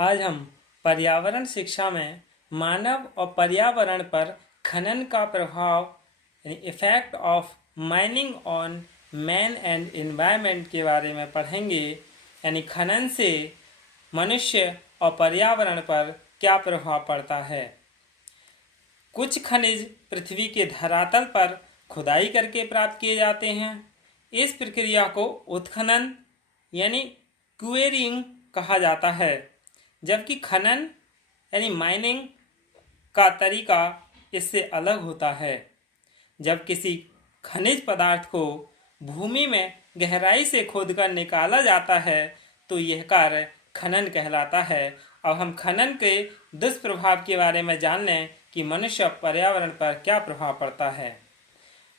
आज हम पर्यावरण शिक्षा में मानव और पर्यावरण पर खनन का प्रभाव यानी effect of mining on man and environment के बारे में पढ़ेंगे। यानी खनन से मनुष्य और पर्यावरण पर क्या प्रभाव पड़ता है। कुछ खनिज पृथ्वी के धरातल पर खुदाई करके प्राप्त किए जाते हैं। इस प्रक्रिया को उत्खनन यानी क्वेरिंग कहा जाता है, जबकि खनन यानी माइनिंग का तरीका इससे अलग होता है। जब किसी खनिज पदार्थ को भूमि में गहराई से खोदकर निकाला जाता है तो यह कार्य खनन कहलाता है। अब हम खनन के दुष्प्रभाव के बारे में जान लें कि मनुष्य और पर्यावरण पर क्या प्रभाव पड़ता है।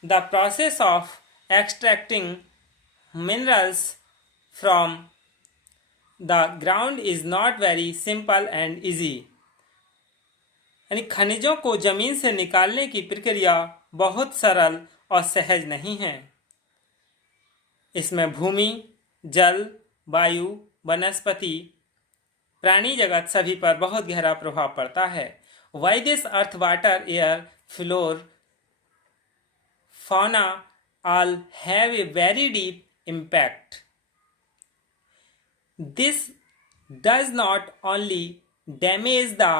The process of extracting minerals from the ground is not very simple and easy. यानी खनिजों को जमीन से निकालने की प्रक्रिया बहुत सरल और सहज नहीं है। इसमें भूमि, जल, वायु, वनस्पति, प्राणी जगत सभी पर बहुत गहरा प्रभाव पड़ता है। Why this earth, water, air, floor, fauna all have a very deep impact. This does not only damage the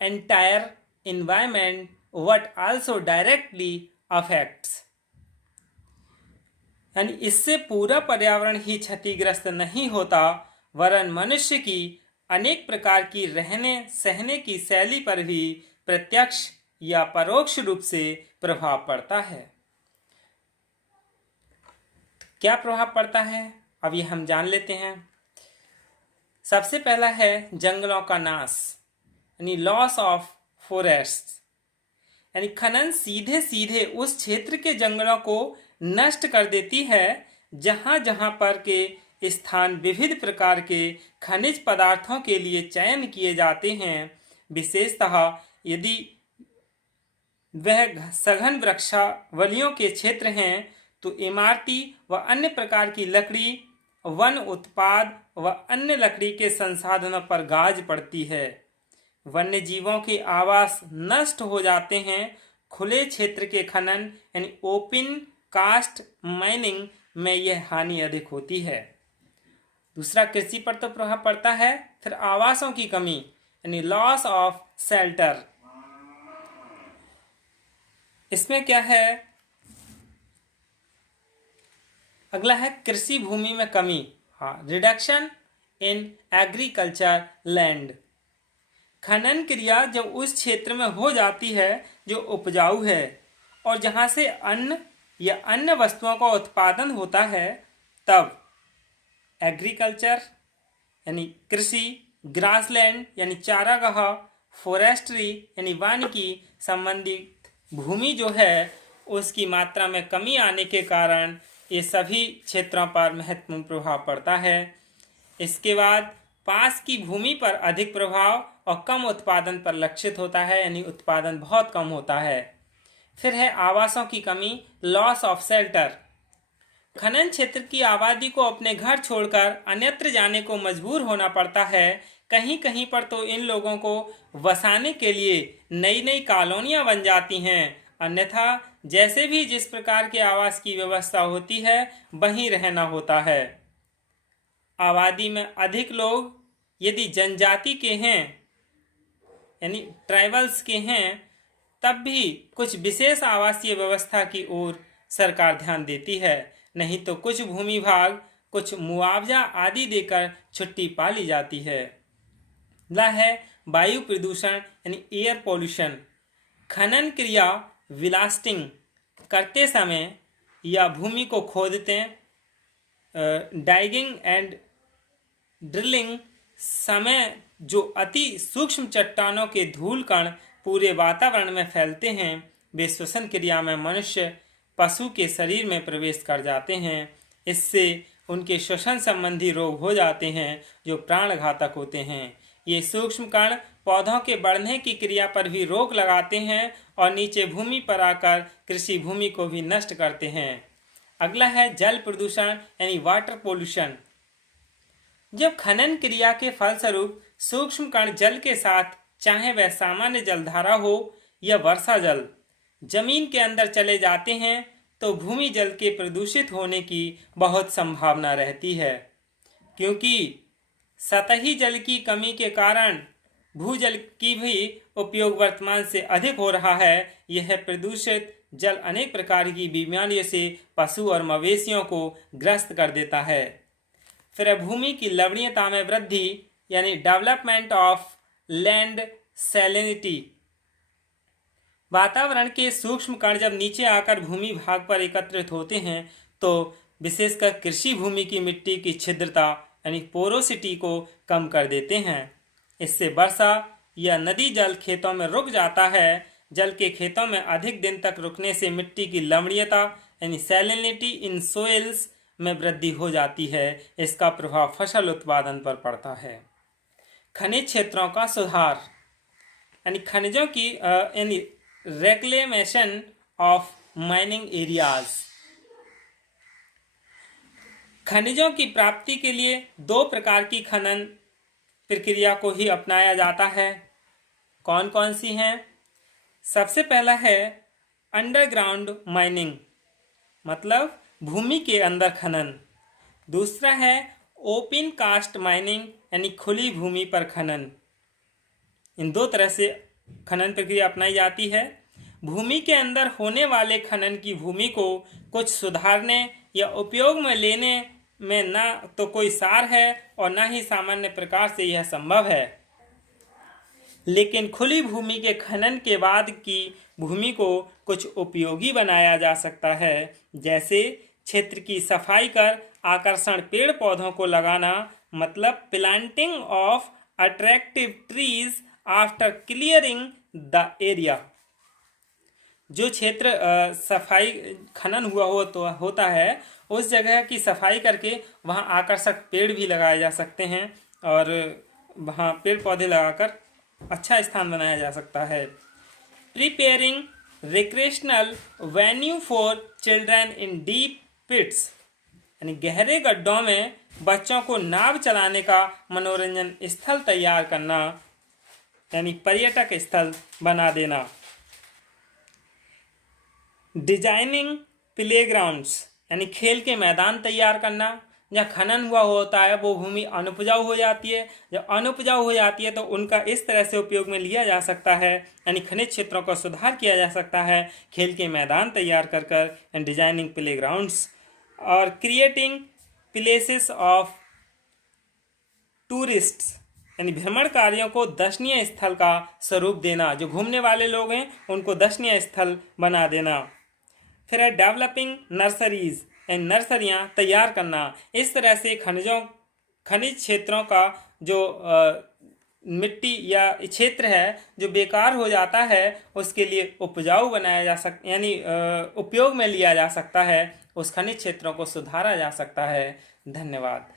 entire environment but also directly affects. यानी इससे पूरा पर्यावरण ही क्षतिग्रस्त नहीं होता वरन मनुष्य की अनेक प्रकार की रहने सहने की शैली पर भी प्रत्यक्ष या परोक्ष रूप से प्रभाव पड़ता है। क्या प्रभाव पड़ता है, अब ये हम जान लेते हैं। सबसे पहला है जंगलों का नाश यानी लॉस ऑफ फॉरेस्ट। यानी खनन सीधे सीधे उस क्षेत्र के जंगलों को नष्ट कर देती है जहां जहां पर के स्थान विविध प्रकार के खनिज पदार्थों के लिए चयन किए जाते हैं। विशेषतः यदि वह सघन वृक्षावलियों के क्षेत्र हैं तो इमारती व अन्य प्रकार की लकड़ी, वन उत्पाद व अन्य लकड़ी के संसाधनों पर गाज पड़ती है। वन्य जीवों के आवास नष्ट हो जाते हैं। खुले क्षेत्र के खनन यानी ओपन कास्ट माइनिंग में यह हानि अधिक होती है। दूसरा, कृषि पर तो प्रभाव पड़ता है। फिर आवासों की कमी यानी लॉस ऑफ शेल्टर। इसमें क्या है, अगला है कृषि भूमि में कमी, रिडक्शन इन एग्रीकल्चर लैंड। खनन क्रिया जब उस क्षेत्र में हो जाती है जो उपजाऊ है और जहां से अन्न या अन्य वस्तुओं का उत्पादन होता है, तब एग्रीकल्चर यानी कृषि, ग्रासलैंड यानी चारागाह, फॉरेस्ट्री यानी वानिकी संबंधित भूमि जो है उसकी मात्रा में कमी आने के कारण ये सभी क्षेत्रों पर महत्वपूर्ण प्रभाव पड़ता है। इसके बाद पास की भूमि पर अधिक प्रभाव और कम उत्पादन पर लक्षित होता है यानी उत्पादन बहुत कम होता है। फिर है आवासों की कमी, लॉस ऑफ शेल्टर। खनन क्षेत्र की आबादी को अपने घर छोड़कर अन्यत्र जाने को मजबूर होना पड़ता है। कहीं कहीं पर तो इन लोगों को बसाने के लिए नई नई कॉलोनियां बन जाती हैं, अन्यथा जैसे भी जिस प्रकार के आवास की व्यवस्था होती है वहीं रहना होता है। आबादी में अधिक लोग यदि जनजाति के हैं यानी ट्राइबल्स के हैं तब भी कुछ विशेष आवासीय व्यवस्था की ओर सरकार ध्यान देती है, नहीं तो कुछ भूमि भाग कुछ मुआवजा आदि देकर छुट्टी पा ली जाती है। अगला है वायु प्रदूषण यानी एयर पोल्यूशन। खनन क्रिया ब्लास्टिंग करते समय या भूमि को खोदते डाइगिंग एंड ड्रिलिंग समय जो अति सूक्ष्म चट्टानों के धूल कण पूरे वातावरण में फैलते हैं, वे श्वसन क्रिया में मनुष्य पशु के शरीर में प्रवेश कर जाते हैं। इससे उनके श्वसन संबंधी रोग हो जाते हैं जो प्राणघातक होते हैं। ये सूक्ष्म कण पौधों के बढ़ने की क्रिया पर भी रोक लगाते हैं और नीचे भूमि पर आकर कृषि भूमि को भी नष्ट करते हैं। अगला है जल प्रदूषण यानी वाटर पोल्यूशन। जब खनन क्रिया के फलस्वरूप सूक्ष्म कण जल के साथ, चाहे वह सामान्य जलधारा हो या वर्षा जल, जमीन के अंदर चले जाते हैं तो भूमि जल के प्रदूषित होने की बहुत संभावना रहती है, क्योंकि सतही जल की कमी के कारण भूजल की भी उपयोग वर्तमान से अधिक हो रहा है। यह प्रदूषित जल अनेक प्रकार की बीमारियों से पशु और मवेशियों को ग्रस्त कर देता है। फिर भूमि की लवणीयता में वृद्धि यानी डेवलपमेंट ऑफ लैंड सैलिनिटी। वातावरण के सूक्ष्म कण जब नीचे आकर भूमि भाग पर एकत्रित होते हैं तो विशेषकर कृषि भूमि की मिट्टी की छिद्रता यानी पोरोसिटी को कम कर देते हैं। इससे वर्षा या नदी जल खेतों में रुक जाता है। जल के खेतों में अधिक दिन तक रुकने से मिट्टी की लवणीयता यानी सैलिनिटी इन सोइल्स में वृद्धि हो जाती है। इसका प्रभाव फसल उत्पादन पर पड़ता है। खनिज क्षेत्रों का सुधार यानी खनिजों की यानी रेक्लेमेशन ऑफ माइनिंग एरियाज। खनिजों की प्राप्ति के लिए दो प्रकार की खनन प्रक्रिया को ही अपनाया जाता है। कौन कौन सी हैं? सबसे पहला है अंडरग्राउंड माइनिंग, मतलब भूमि के अंदर खनन। दूसरा है ओपन कास्ट माइनिंग यानी खुली भूमि पर खनन। इन दो तरह से खनन प्रक्रिया अपनाई जाती है। भूमि के अंदर होने वाले खनन की भूमि को कुछ सुधारने या उपयोग में लेने में न तो कोई सार है और न ही सामान्य प्रकार से यह संभव है। लेकिन खुली भूमि के खनन के बाद की भूमि को कुछ उपयोगी बनाया जा सकता है, जैसे क्षेत्र की सफाई कर आकर्षण पेड़ पौधों को लगाना, मतलब planting of attractive trees after clearing the area. जो क्षेत्र सफाई खनन हुआ हो तो होता है उस जगह की सफाई करके वहाँ आकर्षक पेड़ भी लगाए जा सकते हैं और वहाँ पेड़ पौधे लगाकर अच्छा स्थान बनाया जा सकता है। Preparing recreational venue for children in deep pits यानी गहरे गड्ढों में बच्चों को नाव चलाने का मनोरंजन स्थल तैयार करना यानी पर्यटक स्थल बना देना। डिजाइनिंग प्लेग्राउंड्स यानी खेल के मैदान तैयार करना। जहाँ खनन हुआ होता है वो भूमि अनुपजाऊ हो जाती है। जब अनुपजाऊ हो जाती है तो उनका इस तरह से उपयोग में लिया जा सकता है, यानी खनिज क्षेत्रों का सुधार किया जा सकता है खेल के मैदान तैयार कर कर डिजाइनिंग प्लेग्राउंड्स। और क्रिएटिंग प्लेसेस ऑफ टूरिस्ट्स यानी भ्रमणकारियों को दर्शनीय स्थल का स्वरूप देना। जो घूमने वाले लोग हैं उनको दर्शनीय स्थल बना देना। फिर है डेवलपिंग नर्सरीज यानी नर्सरियाँ तैयार करना। इस तरह से खनिज क्षेत्रों का जो मिट्टी या क्षेत्र है जो बेकार हो जाता है उसके लिए उपजाऊ बनाया जा सकता यानी उपयोग में लिया जा सकता है। उस खनिज क्षेत्रों को सुधारा जा सकता है। धन्यवाद।